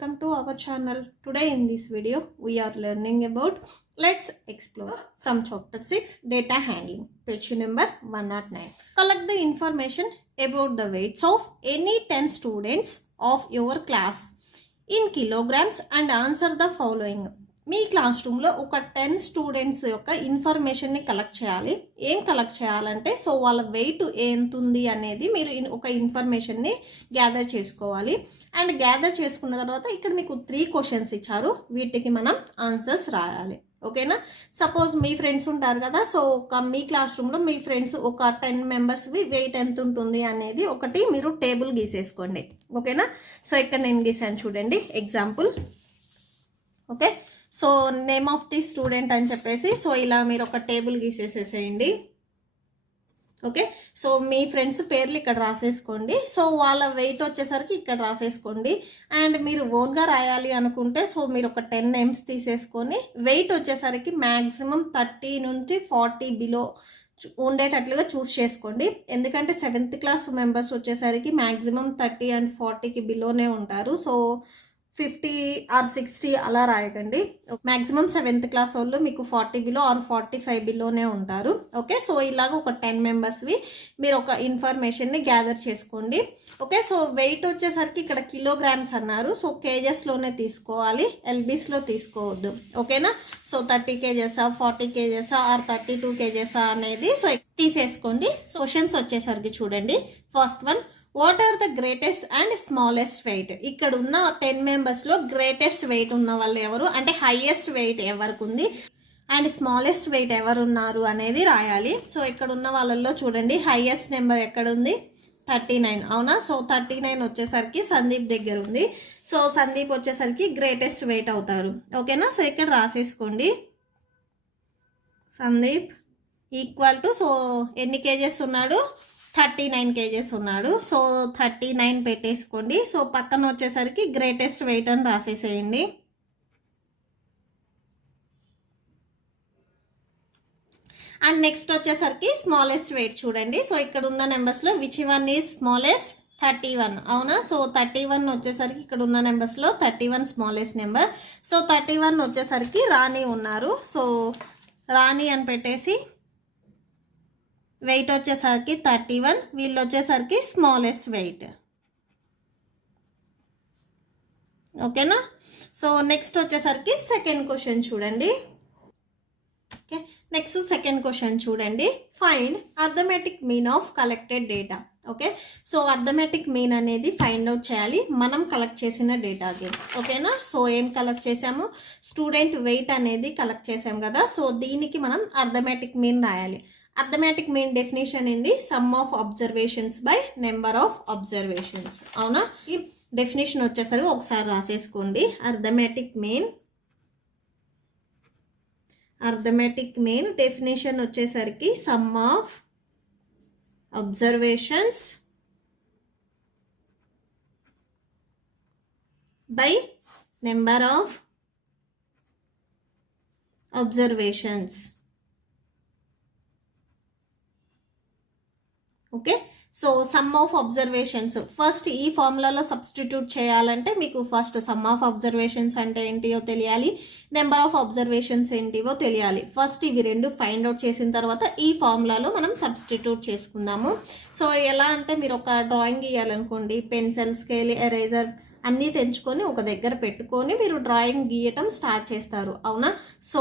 welcome to our channel. Today in this video we are learning about let's explore from chapter 6 data handling, page number 109. Collect the information about the weights of any 10 students of your class in kilograms and answer the following. Me class రూమ్లో ఒక 10 students యొక్క ఇన్ఫర్మేషన్ని collect చేయాలి. ఏం collect చేయాలంటే so వాళ్ళ wait ఎంత ఉంది అనేది మీరు ఒక ఇన్ఫర్మేషన్ని గ్యాదర్ చేసుకోవాలి. అండ్ గ్యాదర్ చేసుకున్న తర్వాత ఇక్కడ మీకు 3 క్వశ్చన్స్ ఇచ్చారు, వీటికి మనం ఆన్సర్స్ రాయాలి. ఓకేనా? సపోజ్ మీ ఫ్రెండ్స్ ఉంటారు కదా, సో మీ క్లాస్ రూమ్లో మీ ఫ్రెండ్స్ ఒక 10 మెంబర్స్వి వెయిట్ ఎంత ఉంటుంది అనేది ఒకటి మీరు టేబుల్ గీసేసుకోండి. ఓకేనా? సో ఇక్కడ నేను గీసాను చూడండి example. Okay, so name of the student అని చెప్పేసి సో ఇలా మీరు ఒక టేబుల్ గీసేసేసేయండి. ఓకే, సో మీ ఫ్రెండ్స్ పేర్లు ఇక్కడ రాసేసుకోండి. సో వాళ్ళ వెయిట్ వచ్చేసరికి ఇక్కడ రాసేసుకోండి. అండ్ మీరు ఓన్గా రాయాలి అనుకుంటే సో మీరు ఒక 10 నేమ్స్ తీసేసుకొని వెయిట్ వచ్చేసరికి మ్యాక్సిమం 30 నుండి 40 బిలో ఉండేటట్లుగా చూస్ చేసుకోండి. ఎందుకంటే 7th క్లాస్ మెంబర్స్ వచ్చేసరికి మ్యాక్సిమం 30 అండ్ 40కి బిలోనే ఉంటారు. సో 50 ఆర్ 60 అలా రాయకండి. మ్యాక్సిమం 7th క్లాస్ వాళ్ళు మీకు 40 బిలో ఆర్ 45 బిలోనే ఉంటారు. ఓకే, సో ఇలాగ ఒక 10 మెంబర్స్వి మీరు ఒక ఇన్ఫర్మేషన్ని గ్యాదర్ చేసుకోండి. ఓకే, సో వెయిట్ వచ్చేసరికి ఇక్కడ కిలోగ్రామ్స్ అన్నారు, సో కేజెస్లోనే తీసుకోవాలి, ఎల్బీస్లో తీసుకోవద్దు. ఓకేనా? సో 30 కేజెసా 40 కేజెసా ఆర్ 32 కేజెసా అనేది సో తీసేసుకోండి. క్వశ్చన్స్ వచ్చేసరికి చూడండి. First one, what are the greatest and smallest weight? ఇక్కడ ఉన్న 10 మెంబర్స్లో గ్రేటెస్ట్ వెయిట్ ఉన్న వాళ్ళు ఎవరు, అంటే హైయెస్ట్ వెయిట్ ఎవరికి ఉంది అండ్ స్మాలెస్ట్ వెయిట్ ఎవరు ఉన్నారు అనేది రాయాలి. సో ఇక్కడ ఉన్న వాళ్ళల్లో చూడండి హైయెస్ట్ నెంబర్ ఎక్కడ ఉంది, 39. అవునా? సో 39 వచ్చేసరికి సందీప్ దగ్గర ఉంది. సో సందీప్ వచ్చేసరికి గ్రేటెస్ట్ వెయిట్ అవుతారు. ఓకేనా? సో ఇక్కడ రాసేసుకోండి సందీప్ ఈక్వల్ టు, సో ఎన్ని కేజెస్ ఉన్నాడు, 39 కేజెస్ ఉన్నాడు. సో 39 పెట్టేసుకోండి. సో పక్కన వచ్చేసరికి గ్రేటెస్ట్ వెయిట్ అని రాసేసేయండి. అండ్ నెక్స్ట్ వచ్చేసరికి స్మాలెస్ట్ వెయిట్ చూడండి. సో ఇక్కడ ఉన్న నెంబర్స్లో విచ్ వన్ ఈజ్ స్మాలెస్ట్, 31. అవునా? సో 31 వచ్చేసరికి ఇక్కడ ఉన్న నెంబర్స్లో 31 స్మాలెస్ట్ నెంబర్. సో 31 వచ్చేసరికి రాణి ఉన్నారు. సో రాణి అని పెట్టేసి వెయిట్ వచ్చేసరికి 31, వీళ్ళు వచ్చేసరికి స్మాలెస్ట్ వెయిట్. ఓకేనా? సో నెక్స్ట్ వచ్చేసరికి సెకండ్ క్వశ్చన్ చూడండి. ఓకే, నెక్స్ట్ సెకండ్ క్వశ్చన్ చూడండి. Find arithmetic mean of collected data. Okay, so arithmetic mean అనేది ఫైండ్ అవుట్ చేయాలి మనం కలెక్ట్ చేసిన డేటాకి. ఓకేనా? సో ఏం కలెక్ట్ చేసాము, స్టూడెంట్ వెయిట్ అనేది కలెక్ట్ చేసాం కదా, సో దీనికి మనం అర్థమెటిక్ మీన్ రాయాలి. అర్థమెటిక్ మీన్ డెఫినేషన్ ఏంది, some of observations by number of observations. అవునా? ఈ డెఫినేషన్ వచ్చేసరికి ఒకసారి రాసేసుకోండి. అర్థమెటిక్ మీన్ డెఫినేషన్ వచ్చేసరికి some of observations by number of observations. Okay, so some of observations first ఈ ఫార్ములాలో సబ్స్టిట్యూట్ చేయాలంటే మీకు ఫస్ట్ సమ్ ఆఫ్ అబ్జర్వేషన్స్ అంటే ఏంటియో తెలియాలి, నెంబర్ ఆఫ్ అబ్జర్వేషన్స్ ఏంటివో తెలియాలి. ఫస్ట్ ఇవి రెండు ఫైండ్ అవుట్ చేసిన తర్వాత ఈ ఫార్ములాలో మనం సబ్స్టిట్యూట్ చేసుకుందాము. సో ఎలా అంటే మీరు ఒక డ్రాయింగ్ గీయాలనుకోండి, పెన్సిల్, స్కేల్, ఎరేజర్ అన్నీ తెంచుకొని ఒక దగ్గర పెట్టుకొని మీరు డ్రాయింగ్ గీయటం స్టార్ట్ చేస్తారు. అవునా? సో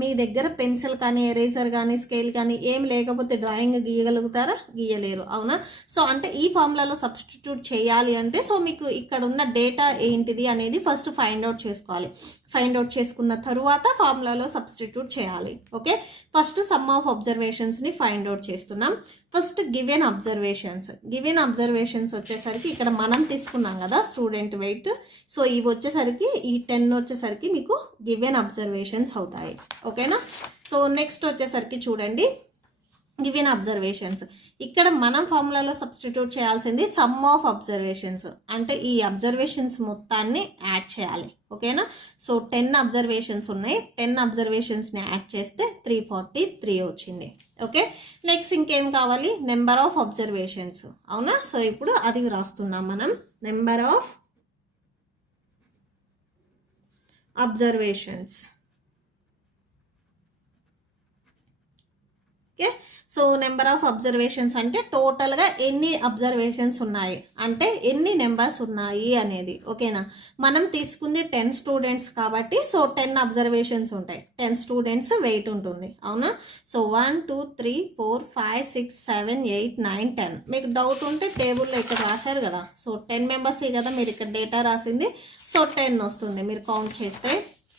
మీ దగ్గర పెన్సిల్ కానీ ఎరేజర్ కానీ స్కేల్ కానీ ఏం లేకపోతే డ్రాయింగ్ గీయగలుగుతారా? గీయలేరు. అవునా? సో అంటే ఈ ఫార్ములాలో సబ్స్టిట్యూట్ చేయాలి అంటే సో మీకు ఇక్కడ ఉన్న డేటా ఏంటిది అనేది ఫస్ట్ ఫైండ్ అవుట్ చేసుకోవాలి. ఫైండ్ అవుట్ చేసుకున్న తరువాత ఫార్ములాలో సబ్స్టిట్యూట్ చేయాలి. ఓకే, ఫస్ట్ సమ్ ఆఫ్ అబ్జర్వేషన్స్ని ఫైండ్ అవుట్ చేస్తున్నాం. ఫస్ట్ గివెన్ అబ్జర్వేషన్స్ వచ్చేసరికి ఇక్కడ మనం తీసుకున్నాం కదా స్టూడెంట్ వెయిట్. సో ఇవి వచ్చేసరికి ఈ 10 వచ్చేసరికి మీకు గివెన్ అబ్జర్వేషన్స్ అవుతాయి. ఓకేనా? సో నెక్స్ట్ వచ్చేసరికి చూడండి గివెన్ అబ్జర్వేషన్స్. ఇక్కడ మనం ఫార్ములాలో సబ్స్టిట్యూట్ చేయాల్సింది సమ్ ఆఫ్ అబ్జర్వేషన్స్, అంటే ఈ అబ్జర్వేషన్స్ మొత్తాన్ని యాడ్ చేయాలి. ఓకేనా? సో 10 అబ్జర్వేషన్స్ ఉన్నాయి, 10 అబ్జర్వేషన్స్ని యాడ్ చేస్తే 343 వచ్చింది. ఓకే, నెక్స్ట్ ఇంకేం కావాలి, నెంబర్ ఆఫ్ అబ్జర్వేషన్స్. అవునా? సో ఇప్పుడు అది రాస్తున్నాం మనం, number of observations. Okay, so number of observations అంటే టోటల్గా ఎన్ని అబ్జర్వేషన్స్ ఉన్నాయి అంటే ఎన్ని నెంబర్స్ ఉన్నాయి అనేది. ఓకేనా, మనం తీసుకుంది 10 స్టూడెంట్స్ కాబట్టి సో 10 అబ్జర్వేషన్స్ ఉంటాయి. 10 స్టూడెంట్స్ వెయిట్ ఉంటుంది, అవునా. సో 1 2 3 4 5 6 7 8 9 10. మీకు డౌట్ ఉంటే టేబుల్లో ఇక్కడ రాశారు కదా, సో 10 మెంబర్స్ కదా మీరు ఇక్కడ డేటా రాసింది, సో 10 వస్తుంది మీరు కౌంట్ చేస్తే.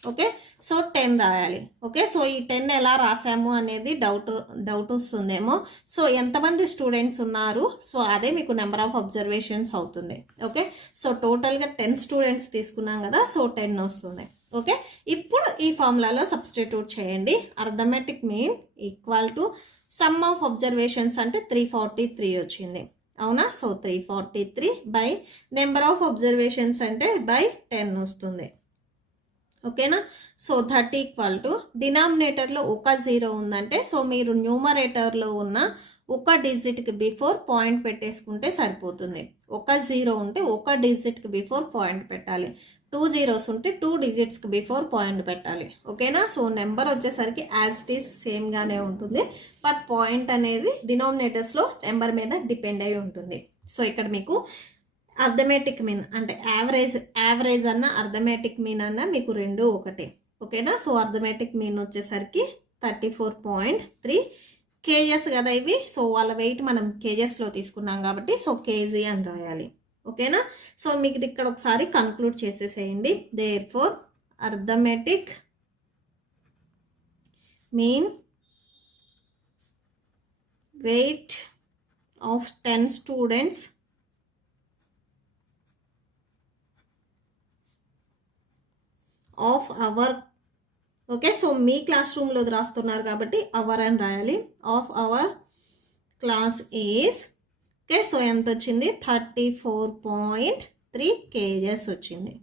ఓకే, సో 10 రాయాలి. ఓకే, సో ఈ 10 ఎలా రాసాము అనేది డౌట్ వస్తుందేమో. సో ఎంతమంది స్టూడెంట్స్ ఉన్నారు, సో అదే మీకు నెంబర్ ఆఫ్ అబ్జర్వేషన్స్ అవుతుంది. ఓకే, సో టోటల్గా 10 స్టూడెంట్స్ తీసుకున్నాం కదా, సో 10 వస్తుంది. ఓకే, ఇప్పుడు ఈ ఫార్ములాలో సబ్స్టిట్యూట్ చేయండి. Arithmetic mean equal to some of observations అంటే 343 వచ్చింది, అవునా. So 343 by number of observations అంటే బై 10 వస్తుంది. ఓకేనా, సో 30 ఈక్వల్ టు డినామినేటర్లో ఒక 0 ఉందంటే సో మీరు న్యూమరేటర్లో ఉన్న ఒక డిజిట్కి బిఫోర్ పాయింట్ పెట్టేసుకుంటే సరిపోతుంది. ఒక 0 ఉంటే ఒక డిజిట్కి బిఫోర్ పాయింట్ పెట్టాలి, 2 zeros ఉంటే 2 డిజిట్స్కి బిఫోర్ పాయింట్ పెట్టాలి. ఓకేనా, సో నెంబర్ వచ్చేసరికి యాజ్ ఇట్ ఈస్ సేమ్గానే ఉంటుంది, బట్ పాయింట్ అనేది డినామినేటర్స్లో నెంబర్ మీద డిపెండ్ అయి ఉంటుంది. సో ఇక్కడ మీకు అర్థమెటిక్ మీన్ అంటే యావరేజ్ అన్న అర్థమెటిక్ మీన్ అన్న మీకు రెండు ఒకటే. ఓకేనా, సో అర్థమెటిక్ మీన్ వచ్చేసరికి 34.3 కేజెస్ కదా ఇవి. సో వాళ్ళ వెయిట్ మనం కేజెస్లో తీసుకున్నాం కాబట్టి సో కేజీ అని రాయాలి. ఓకేనా, సో మీకు ఇక్కడ ఒకసారి కన్క్లూడ్ చేసేసేయండి. Therefore arithmetic mean weight of 10 students of our. Okay, so మీ క్లాస్ రూమ్లో రాస్తున్నారు కాబట్టి అవర్ అని రాయాలి. Of our class is. Okay, so ఎంత వచ్చింది 34.3 కేజెస్ వచ్చింది.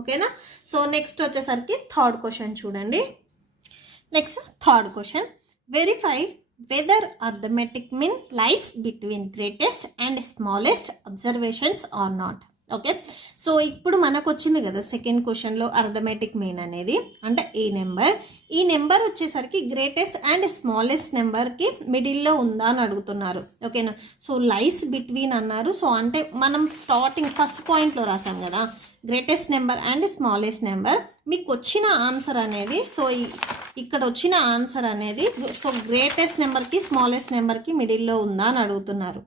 ఓకేనా, సో నెక్స్ట్ వచ్చేసరికి థర్డ్ క్వశ్చన్ చూడండి. Next third question, verify whether arithmetic mean lies between greatest and smallest observations or not. Okay, so ఇప్పుడు మనకు వచ్చింది కదా సెకండ్ క్వశ్చన్లో అర్థమెటిక్ మీన్ అనేది అంటే ఈ నెంబర్ వచ్చేసరికి గ్రేటెస్ట్ అండ్ స్మాలెస్ట్ నెంబర్కి మిడిల్లో ఉందా అని అడుగుతున్నారు. ఓకేనా, సో లైస్ బిట్వీన్ అన్నారు. సో అంటే మనం స్టార్టింగ్ ఫస్ట్ పాయింట్లో రాసాం కదా greatest number and smallest number. మీకు వచ్చిన ఆన్సర్ అనేది సో ఇక్కడ వచ్చిన ఆన్సర్ అనేది సో గ్రేటెస్ట్ నెంబర్కి స్మాలెస్ట్ నెంబర్కి మిడిల్లో ఉందా అని అడుగుతున్నారు.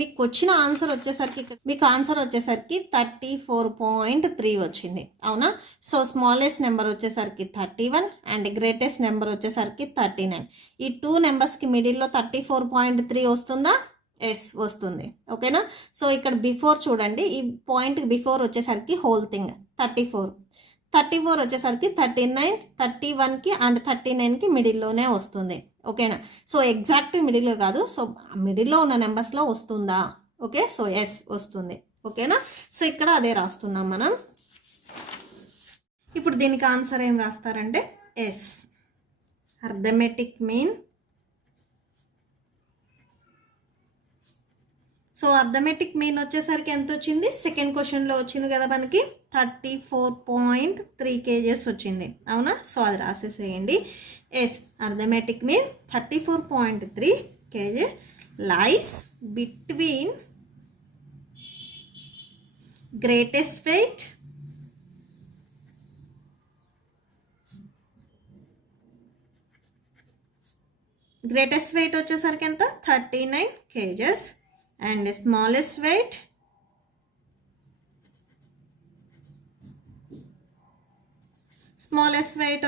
మీకు వచ్చిన ఆన్సర్ వచ్చేసరికి మీకు ఆన్సర్ వచ్చేసరికి 34.3 వచ్చింది, అవునా. సో స్మాలెస్ట్ నెంబర్ వచ్చేసరికి 31 అండ్ గ్రేటెస్ట్ నెంబర్ వచ్చేసరికి 39. ఈ 2 నెంబర్స్కి మిడిల్లో 34.3 వస్తుందా? ఎస్ వస్తుంది. ఓకేనా, సో ఇక్కడ బిఫోర్ చూడండి, ఈ పాయింట్కి బిఫోర్ వచ్చేసరికి హోల్ థింగ్ 34 వచ్చేసరికి 39, 31కి అండ్ 39కి మిడిల్లోనే వస్తుంది. ఓకేనా, సో ఎగ్జాక్ట్ మిడిల్లో కాదు, సో మిడిల్లో ఉన్న నెంబర్స్లో వస్తుందా? ఓకే, సో ఎస్ వస్తుంది. ఓకేనా, సో ఇక్కడ అదే రాస్తున్నాం మనం. ఇప్పుడు దీనికి ఆన్సర్ ఏం రాస్తారంటే yes. Arithmetic mean so arithmetic mean వచ్చేసరికి ఎంత వచ్చింది? సెకండ్ క్వశ్చన్లో వచ్చింది కదా మనకి 34.3 కేజెస్ వచ్చింది, అవునా. సో అది రాసేసేయండి. Yes, arithmetic mean 34.3 kgs lies between greatest weight వచ్చేసరికి ఎంత 39 కేజెస్ అండ్ స్మాలెస్ట్ వెయిట్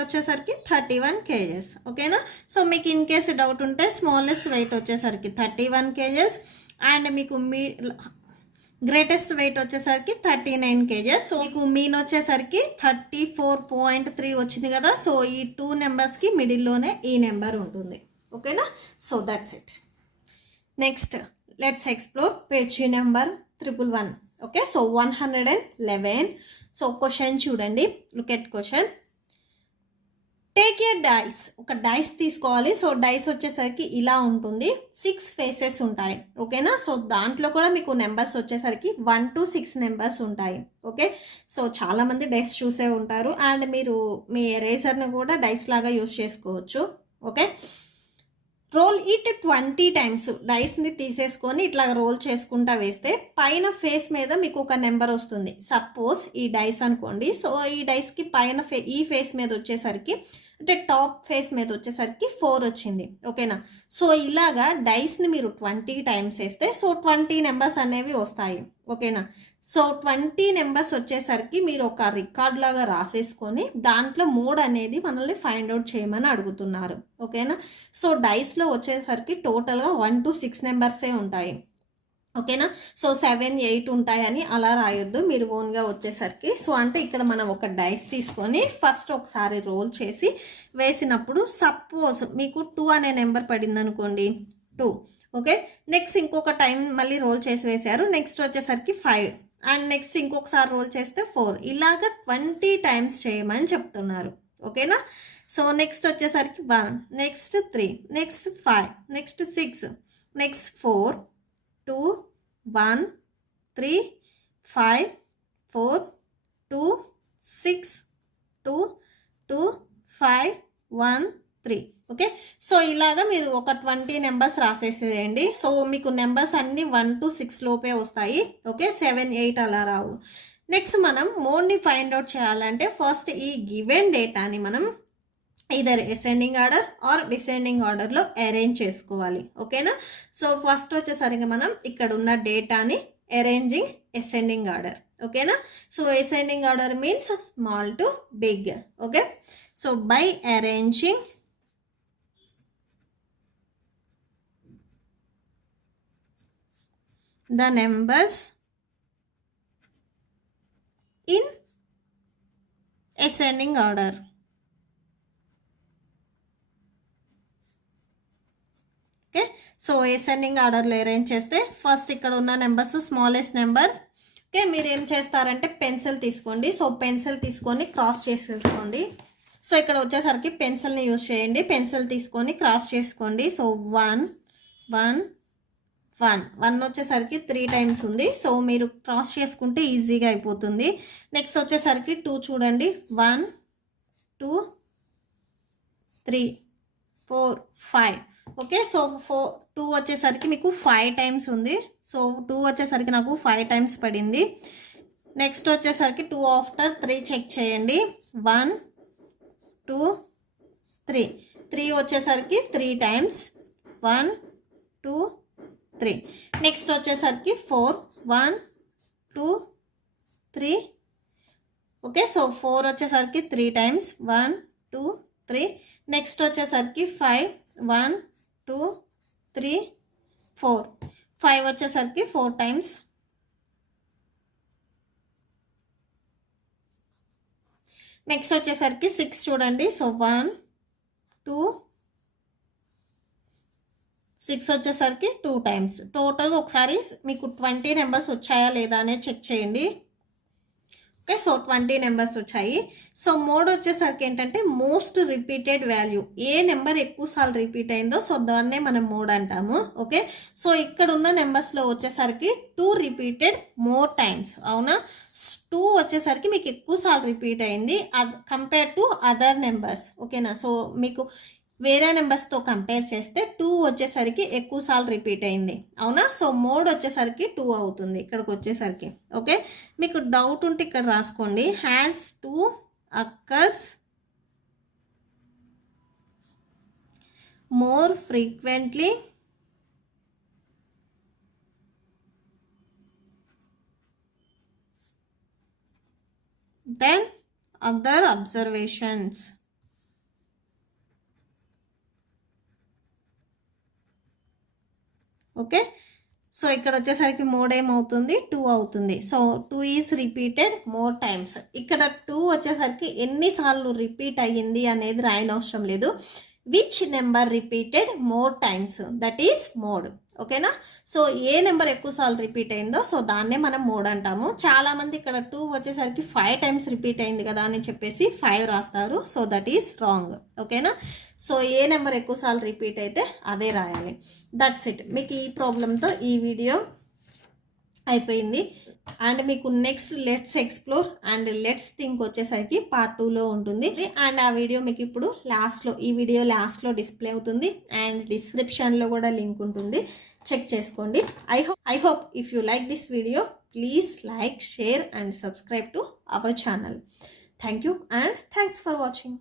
వచ్చేసరికి 31 కేజెస్. ఓకేనా, సో మీకు ఇన్ కేసు డౌట్ ఉంటే స్మాలెస్ట్ వెయిట్ వచ్చేసరికి 31 కేజెస్ అండ్ మీకు గ్రేటెస్ట్ వెయిట్ వచ్చేసరికి 39 కేజెస్. సో మీకు మీన్ వచ్చేసరికి 34.3 వచ్చింది కదా. సో ఈ 2 నెంబర్స్కి మిడిల్లోనే ఈ నెంబర్ ఉంటుంది. ఓకేనా, so that's it. Next let's explore page number 111. okay, so 111. so question చూడండి, look at question. Take a dice, ఒక డైస్ తీసుకోవాలి. సో డైస్ వచ్చేసరికి ఇలా ఉంటుంది, 6 ఫేసెస్ ఉంటాయి. ఓకేనా. సో దాంట్లో కూడా మీకు నెంబర్స్ వచ్చేసరికి 1 to 6 నెంబర్స్ ఉంటాయి. ఓకే. సో చాలామంది డైస్ చూసే ఉంటారు, అండ్ మీరు మీ ఎరేజర్ని కూడా డైస్ లాగా యూజ్ చేసుకోవచ్చు. ఓకే. Roll it 20 times. డైస్ని తీసేసుకొని ఇట్లా రోల్ చేసుకుంటా వేస్తే పైన ఫేస్ మీద మీకు ఒక నెంబర్ వస్తుంది. సపోజ్ ఈ డైస్ అనుకోండి. సో ఈ డైస్కి పైన ఈ ఫేస్ మీద వచ్చేసరికి, అంటే టాప్ ఫేస్ మీద వచ్చేసరికి 4 వచ్చింది. ఓకేనా. సో ఇలాగా డైస్ని మీరు 20 టైమ్స్ వేస్తే సో 20 నెంబర్స్ అనేవి వస్తాయి. ఓకేనా. సో 20 నెంబర్స్ వచ్చేసరికి మీరు ఒక రికార్డ్ లాగా రాసేసుకొని దాంట్లో మోడ్ అనేది మనల్ని ఫైండ్ అవుట్ చేయమని అడుగుతున్నారు. ఓకేనా. సో డైస్లో వచ్చేసరికి టోటల్గా 1 to 6 నెంబర్సే ఉంటాయి. ఓకేనా. సో 7, 8 ఉంటాయని అలా రాయొద్దు మీరు ఓన్గా వచ్చేసరికి. సో అంటే ఇక్కడ మనం ఒక డైస్ తీసుకొని ఫస్ట్ ఒకసారి రోల్ చేసి వేసినప్పుడు సపోజ్ మీకు 2 అనే నెంబర్ పడింది అనుకోండి, 2. ఓకే. నెక్స్ట్ ఇంకొక టైం మళ్ళీ రోల్ చేసి వేశారు, నెక్స్ట్ వచ్చేసరికి 5, అండ్ నెక్స్ట్ ఇంకొకసారి రోల్ చేస్తే 4. ఇలాగ 20 టైమ్స్ చేయమని చెప్తున్నారు. ఓకేనా. సో నెక్స్ట్ వచ్చేసరికి 1, next 3, next 5, next 6, next 4, 2, 1, 3, 5, 4, 2, 6, 2, 2, 5, 1, 3. Okay. So ఇలాగా మీరు ఒక 20 నెంబర్స్ రాసేసేయండి. సో మీకు నెంబర్స్ అన్నీ 1 to 6 లోపే వస్తాయి. ఓకే. 7, 8 అలా రావు. నెక్స్ట్ మనం మోడ్ని ఫైండ్ అవుట్ చేయాలంటే ఫస్ట్ ఈ గివెన్ డేటాని మనం either ascending order or descending ఆర్డర్లో అరేంజ్ చేసుకోవాలి. ఓకేనా. సో ఫస్ట్ వచ్చేసరికి మనం ఇక్కడ ఉన్న డేటాని అరేంజింగ్ అసెండింగ్ ఆర్డర్. ఓకేనా. So ascending order means small to big. Okay. So by arranging the numbers in ascending order. Okay. So ascending ఆర్డర్లో అరేంజ్ చేస్తే ఫస్ట్ ఇక్కడ ఉన్న నెంబర్స్ స్మాలెస్ట్ నెంబర్. ఓకే. మీరు ఏం చేస్తారంటే పెన్సిల్ తీసుకోండి. సో పెన్సిల్ తీసుకొని క్రాస్ చేసేసుకోండి. సో ఇక్కడ వచ్చేసరికి పెన్సిల్ని యూజ్ చేయండి. పెన్సిల్ తీసుకొని క్రాస్ చేసుకోండి. సో 1, 1, 1 వచ్చేసరికి 3 టైమ్స్ ఉంది. సో మీరు క్రాస్ చేసుకుంటే ఈజీగా అయిపోతుంది. నెక్స్ట్ వచ్చేసరికి 2 చూడండి, 1, 2, 3, 4, 5. ఓకే. సో 2 వచ్చేసరికి మీకు 5 టైమ్స్ ఉంది. సో 2 వచ్చేసరికి నాకు 5 టైమ్స్ పడింది. నెక్స్ట్ వచ్చేసరికి 2 ఆఫ్టర్ 3 చెక్ చేయండి. 1, 2, 3. 3 వచ్చేసరికి 3 టైమ్స్. 1, 2, 3. నెక్స్ట్ వచ్చేసరికి 4, 1, 2, 3. ఓకే. సో 4 వచ్చేసరికి 3 టైమ్స్. 1, 2, 3. నెక్స్ట్ వచ్చేసరికి 5, 1, 2, 3, 4. 5 వచ్చేసరికి 4 టైమ్స్. నెక్స్ట్ వచ్చేసరికి 6 చూడండి. సో 1, 2, 6 వచ్చేసరికి 2 టైమ్స్. టోటల్ ఒకసారి మీకు 20 నెంబర్స్ వచ్చాయా లేదా అనేది చెక్ చేయండి. ఓకే. సో 20 నెంబర్స్ వచ్చాయి. సో మోడ్ వచ్చేసరికి ఏంటంటే మోస్ట్ రిపీటెడ్ వాల్యూ, ఏ నెంబర్ ఎక్కువసార్లు రిపీట్ అయిందో సో దాన్నే మనం మోడ్ అంటాము. ఓకే. సో ఇక్కడ ఉన్న నెంబర్స్లో వచ్చేసరికి 2 రిపీటెడ్ మోర్ టైమ్స్. అవునా. 2 వచ్చేసరికి మీకు ఎక్కువసార్లు రిపీట్ అయింది కంపేర్ టు అదర్ నెంబర్స్. ఓకేనా. సో మీకు వేరే నెంబర్స్తో కంపేర్ చేస్తే 2 వచ్చేసరికి ఎక్కువసార్లు రిపీట్ అయింది. అవునా. సో మోడ్ వచ్చేసరికి 2 అవుతుంది ఇక్కడికి వచ్చేసరికి. ఓకే. మీకు డౌట్ ఉంటే ఇక్కడ రాసుకోండి. Has 2 occurs more frequently than other observations. Okay. So ఇక్కడ వచ్చేసరికి మోడ్ ఏమవుతుంది, 2 అవుతుంది. So 2 is repeated more times. ఇక్కడ 2 వచ్చేసరికి ఎన్నిసార్లు రిపీట్ అయ్యింది అనేది రాయనవసరం లేదు. Which number repeated more times, that is mode. ఓకేనా. సో ఏ నెంబర్ ఎక్కువసార్లు రిపీట్ అయిందో సో దాన్నే మనం మోడ్ అంటాము. చాలామంది ఇక్కడ 2 వచ్చేసరికి 5 టైమ్స్ రిపీట్ అయింది కదా అని చెప్పేసి 5 రాస్తారు. So that is wrong. ఓకేనా. సో ఏ నెంబర్ ఎక్కువసార్లు రిపీట్ అయితే అదే రాయాలి. That's it. మీకు ఈ ప్రాబ్లంతో ఈ వీడియో అయిపోయింది. అండ్ మీకు next let's explore and let's think వచ్చేసరికి పార్ట్ 2లో ఉంటుంది. అండ్ ఆ వీడియో మీకు ఇప్పుడు ఈ వీడియో లాస్ట్లో డిస్ప్లే అవుతుంది. అండ్ డిస్క్రిప్షన్లో కూడా లింక్ ఉంటుంది, చెక్ చేసుకోండి. I hope if you like this video, please like, share and subscribe to our channel. Thank you and thanks for watching.